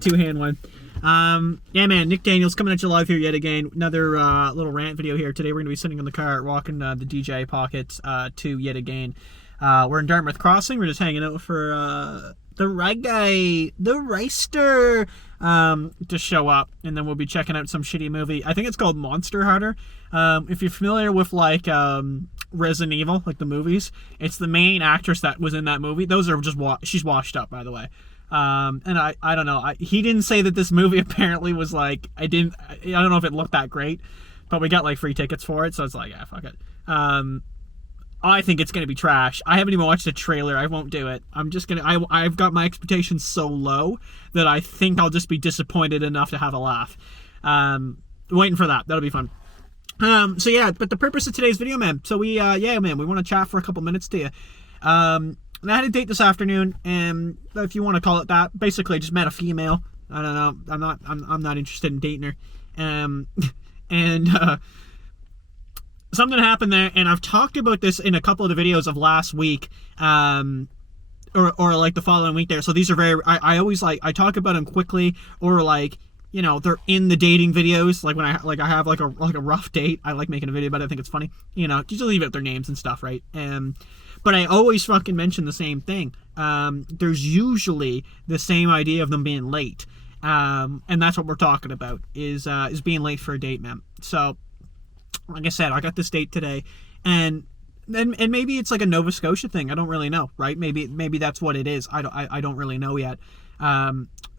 two-hand one. Yeah, man, Nick Daniels coming at you live here yet again. Another little rant video here. Today we're going to be sitting in the car rocking the DJI Pocket 2 yet again. We're in Dartmouth Crossing. We're just hanging out for the right guy, the Reister, to show up. And then we'll be checking out some shitty movie. I think it's called Monster Hunter. If you're familiar with, like, Resident Evil, like the movies, it's the main actress that was in that movie. Those are just she's washed up, by the way. And I don't know. He didn't say that this movie apparently was like, I don't know if it looked that great, but we got like free tickets for it, so it's like, yeah, fuck it. I think it's gonna be trash. I haven't even watched the trailer. I won't do it. I'm just gonna, I've got my expectations so low that I think I'll just be disappointed enough to have a laugh. Waiting for that. That'll be fun. So yeah, but the purpose of today's video, man. So we want to chat for a couple minutes to you. I had a date this afternoon, and if you want to call it that, basically I just met a female. I don't know. I'm not interested in dating her. And something happened there, and I've talked about this in a couple of the videos of last week, or like the following week there. So these are very, I always like, I talk about them quickly, or like, you know, they're in the dating videos. Like when I have like a rough date, I like making a video about it. I think it's funny. You know, you just leave out their names and stuff, right? But I always fucking mention the same thing. There's usually the same idea of them being late. And that's what we're talking about, is being late for a date, man. So, like I said, I got this date today, and maybe it's like a Nova Scotia thing. I don't really know, right? Maybe that's what it is. I don't really know yet.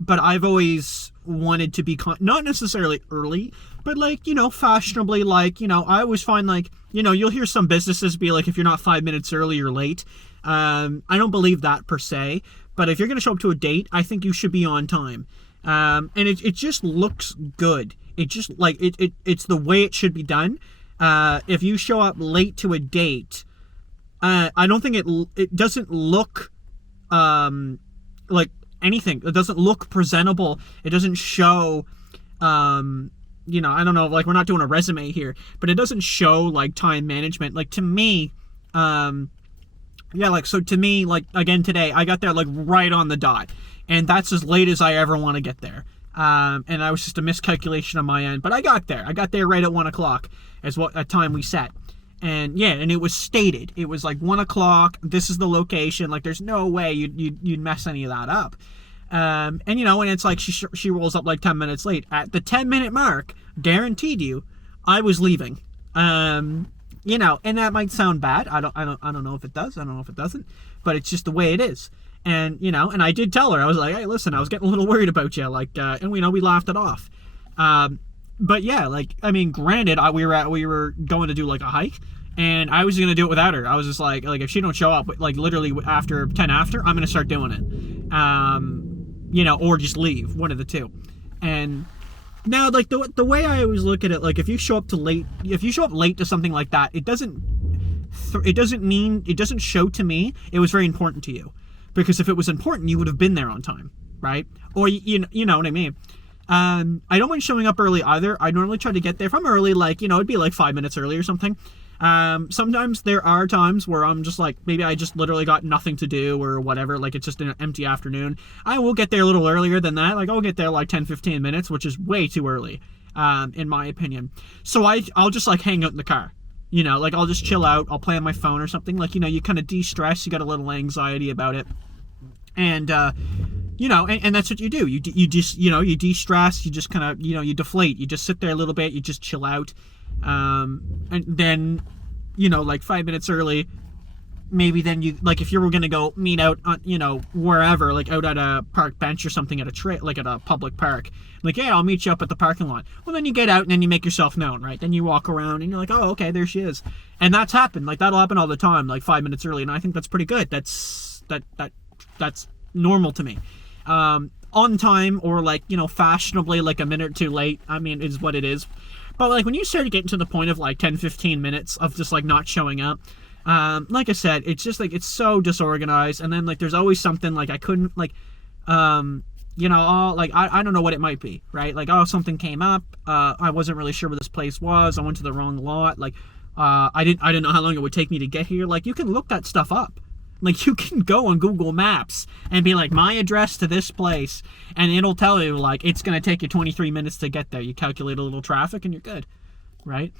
But I've always wanted to be not necessarily early, but like, you know, fashionably, like, you know, I always find like, you know, you'll hear some businesses be like, if you're not 5 minutes early, you're late. I don't believe that per se, but if you're going to show up to a date, I think you should be on time. And it just looks good. It just like, it's the way it should be done. If you show up late to a date, I don't think it doesn't look, like anything. It doesn't look presentable. It doesn't show, you know, I don't know, like, we're not doing a resume here, but it doesn't show like time management. Like, to me, yeah, like, so to me, like, again, today I got there like right on the dot, and that's as late as I ever want to get there. And that was just a miscalculation on my end, but I got there right at 1 o'clock as what a time we set. And yeah, and it was stated, it was like 1 o'clock, this is the location. Like, there's no way you'd mess any of that up. And you know, and it's like she rolls up like 10 minutes late. At the 10-minute mark, guaranteed you, I was leaving. You know, and that might sound bad. I don't know if it does. I don't know if it doesn't, but it's just the way it is. And you know, and I did tell her, I was like, hey, listen, I was getting a little worried about you, like, and we know we laughed it off. But yeah, like, I mean, granted, we were going to do like a hike, and I was going to do it without her. I was just like, if she don't show up, like literally after 10 after, I'm going to start doing it. You know, or just leave, one of the two. And now, like, the way I always look at it, like, if you show up late to something like that, it doesn't show to me it was very important to you. Because if it was important, you would have been there on time, right? Or you know what I mean. I don't mind showing up early either. I normally try to get there. If I'm early, like, you know, it'd be like 5 minutes early or something. Sometimes there are times where I'm just like, maybe I just literally got nothing to do or whatever. Like, it's just an empty afternoon. I will get there a little earlier than that. Like, I'll get there like 10-15 minutes, which is way too early, in my opinion. So I'll just like hang out in the car. You know, like, I'll just chill out. I'll play on my phone or something. Like, you know, you kind of de-stress. You got a little anxiety about it. And, you know, and that's what you do. You just, you know, you de-stress, you just kind of, you know, you deflate. You just sit there a little bit, you just chill out. And then, you know, like 5 minutes early, maybe then you, like, if you were going to go meet out on, you know, wherever, like out at a park bench or something at like at a public park, like, yeah, I'll meet you up at the parking lot. Well, then you get out and then you make yourself known, right? Then you walk around and you're like, oh, okay, there she is. And that's happened. Like, that'll happen all the time, like 5 minutes early. And I think that's pretty good. That's normal to me. On time, or like, you know, fashionably like a minute or two late, I mean, is what it is. But like, when you start getting to the point of like 10-15 minutes of just like not showing up, like I said, it's just like, it's so disorganized. And then like, there's always something like, I couldn't like, you know, like, I don't know what it might be, right? Like, oh, something came up, I wasn't really sure where this place was, I went to the wrong lot, like, I didn't know how long it would take me to get here. Like, you can look that stuff up. Like, you can go on Google Maps and be like, my address to this place, and it'll tell you, like, it's going to take you 23 minutes to get there. You calculate a little traffic and you're good, right?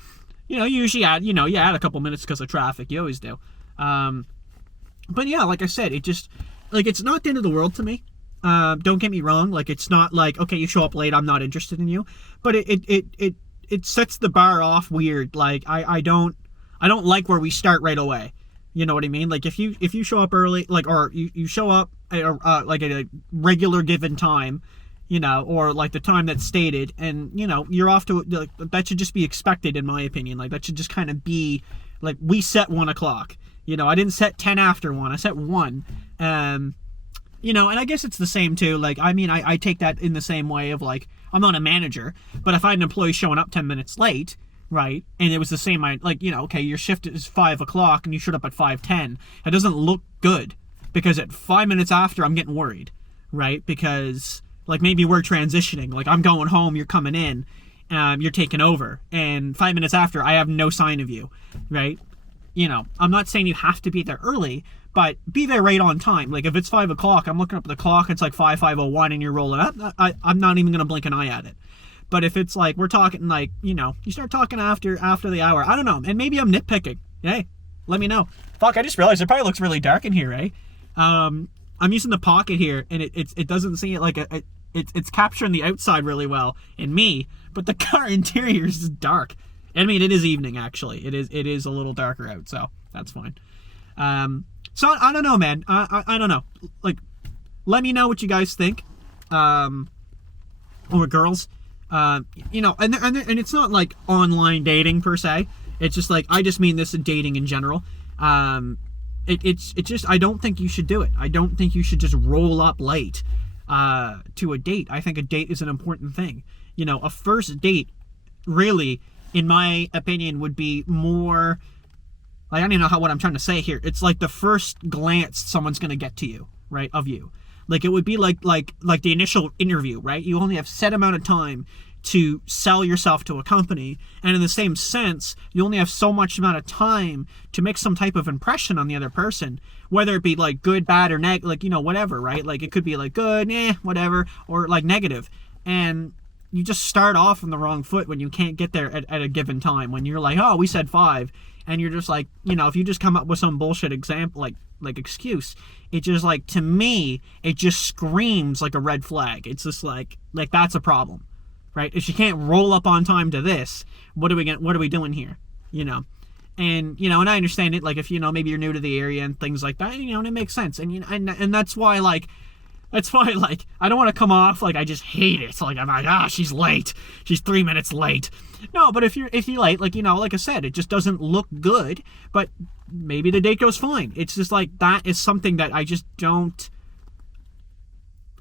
You usually add, you add a couple minutes because of traffic. You always do. But yeah, like I said, it just, like, it's not the end of the world to me. Don't get me wrong. Like, it's not like, okay, you show up late, I'm not interested in you. But it sets the bar off weird. Like, I don't like where we start right away. You know what I mean? Like, if you show up early, like, or you show up at like at a regular given time, or like the time that's stated, and you're off to, like, that should just be expected, in my opinion. Like, that should just kind of be like, we set 1 o'clock. I didn't set 10 after 1. I set 1. And I guess it's the same too. Like, I mean, I take that in the same way of, like, I'm not a manager, but if I had an employee showing up 10 minutes late, right, and it was the same, like, okay, your shift is 5 o'clock and you showed up at 5:10, it doesn't look good, because at 5 minutes after, I'm getting worried, right? Because, like, maybe we're transitioning, like, I'm going home, you're coming in, you're taking over, and 5 minutes after, I have no sign of you, right? I'm not saying you have to be there early, but be there right on time. Like, if it's 5 o'clock, I'm looking up at the clock, it's like 5:01 and you're rolling up, I'm not even going to blink an eye at it. But if it's like, we're talking, like, you start talking after the hour, I don't know, and maybe I'm nitpicking. Hey, let me know. Fuck, I just realized it probably looks really dark in here, eh? I'm using the pocket here, and it doesn't seem it like it's capturing the outside really well in me, but the car interior is just dark. I mean, it is evening, actually. It is a little darker out, so that's fine. So I don't know, man. I don't know. Like, let me know what you guys think. Or girls. And it's not like online dating per se. It's just like, I just mean this in dating in general. It's just, I don't think you should do it. I don't think you should just roll up late to a date. I think a date is an important thing. A first date, really, in my opinion, would be more, like, I don't even know what I'm trying to say here. It's like the first glance someone's going to get to you, right, of you. Like, it would be like the initial interview, right? You only have set amount of time to sell yourself to a company, and in the same sense, you only have so much amount of time to make some type of impression on the other person, whether it be like good, bad, or like, whatever, right? Like, it could be like good, whatever, or like negative. And you just start off on the wrong foot when you can't get there at a given time. When you're like, oh, we said 5, and you're just like, if you just come up with some bullshit example, like excuse, it just, like, to me, it just screams like a red flag. It's just like that's a problem, right? If you can't roll up on time to this, what are we doing here? And and I understand it, like, if maybe you're new to the area and things like that, and it makes sense, and that's why, like, I don't want to come off like I just hate it. Like, I'm like, she's late. She's 3 minutes late. No, but if you're late, like, like I said, it just doesn't look good, but maybe the date goes fine. It's just like, that is something that I just don't,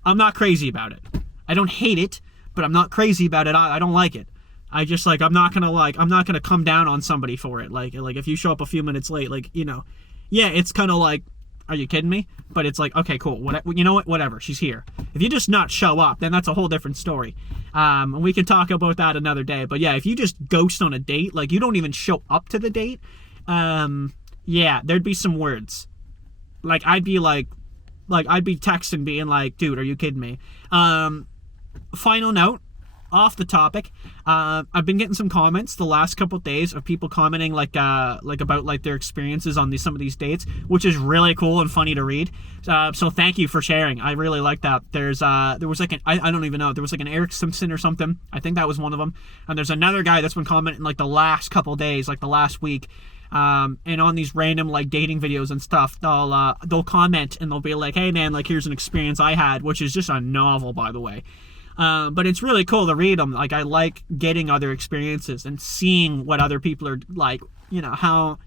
I'm not crazy about it. I don't hate it, but I'm not crazy about it. I don't like it. I just, like, I'm not gonna come down on somebody for it. Like if you show up a few minutes late, like, yeah, it's kind of like, are you kidding me? But it's like, okay, cool. You know what? Whatever. She's here. If you just not show up, then that's a whole different story. And we can talk about that another day. But yeah, if you just ghost on a date, like, you don't even show up to the date, yeah, there'd be some words. Like, I'd be texting being like, dude, are you kidding me? Final note, off the topic, I've been getting some comments the last couple of days of people commenting like about like their experiences on some of these dates, which is really cool and funny to read. So thank you for sharing. I really like that. there was like I don't even know, there was like an Eric Simpson or something. I think that was one of them. And there's another guy that's been commenting like the last couple of days, like the last week. And on these random like dating videos and stuff, they'll comment and they'll be like, hey man, like, here's an experience I had, which is just a novel, by the way. But it's really cool to read them. Like, I like getting other experiences and seeing what other people are like, how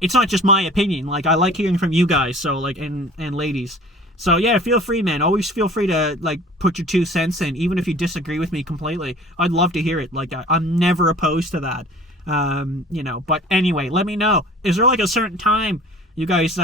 it's not just my opinion. Like, I like hearing from you guys. So, like, and ladies. So yeah, feel free, man. Always feel free to, like, put your 2 cents in, even if you disagree with me completely. I'd love to hear it. Like, I'm never opposed to that. But anyway, let me know. Is there like a certain time you guys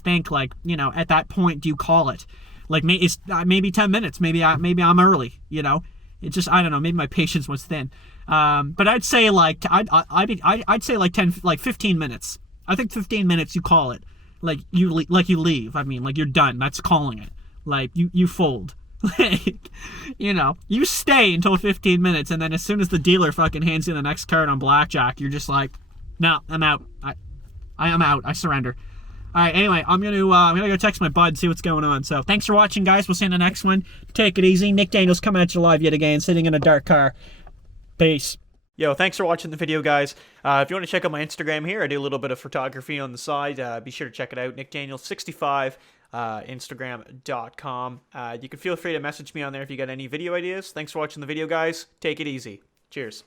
think, like, at that point, do you call it? Like, maybe 10 minutes. Maybe I'm early. It just, I don't know. Maybe my patience was thin. But I'd say like I'd say like 15 minutes. I think 15 minutes you call it. like you leave. I mean, like you're done. That's calling it. Like you fold. Like, you know, you stay until 15 minutes, and then as soon as the dealer fucking hands you the next card on blackjack, you're just like, no, I'm out. I am out. I surrender. All right. Anyway, I'm gonna go text my bud, see what's going on. So thanks for watching, guys. We'll see you in the next one. Take it easy. Nick Daniels coming at you live yet again, sitting in a dark car. Peace. Yo, thanks for watching the video, guys. If you want to check out my Instagram here, I do a little bit of photography on the side. Be sure to check it out. NickDaniels65. Instagram.com. You can feel free to message me on there if you got any video ideas. Thanks for watching the video, guys. Take it easy. Cheers.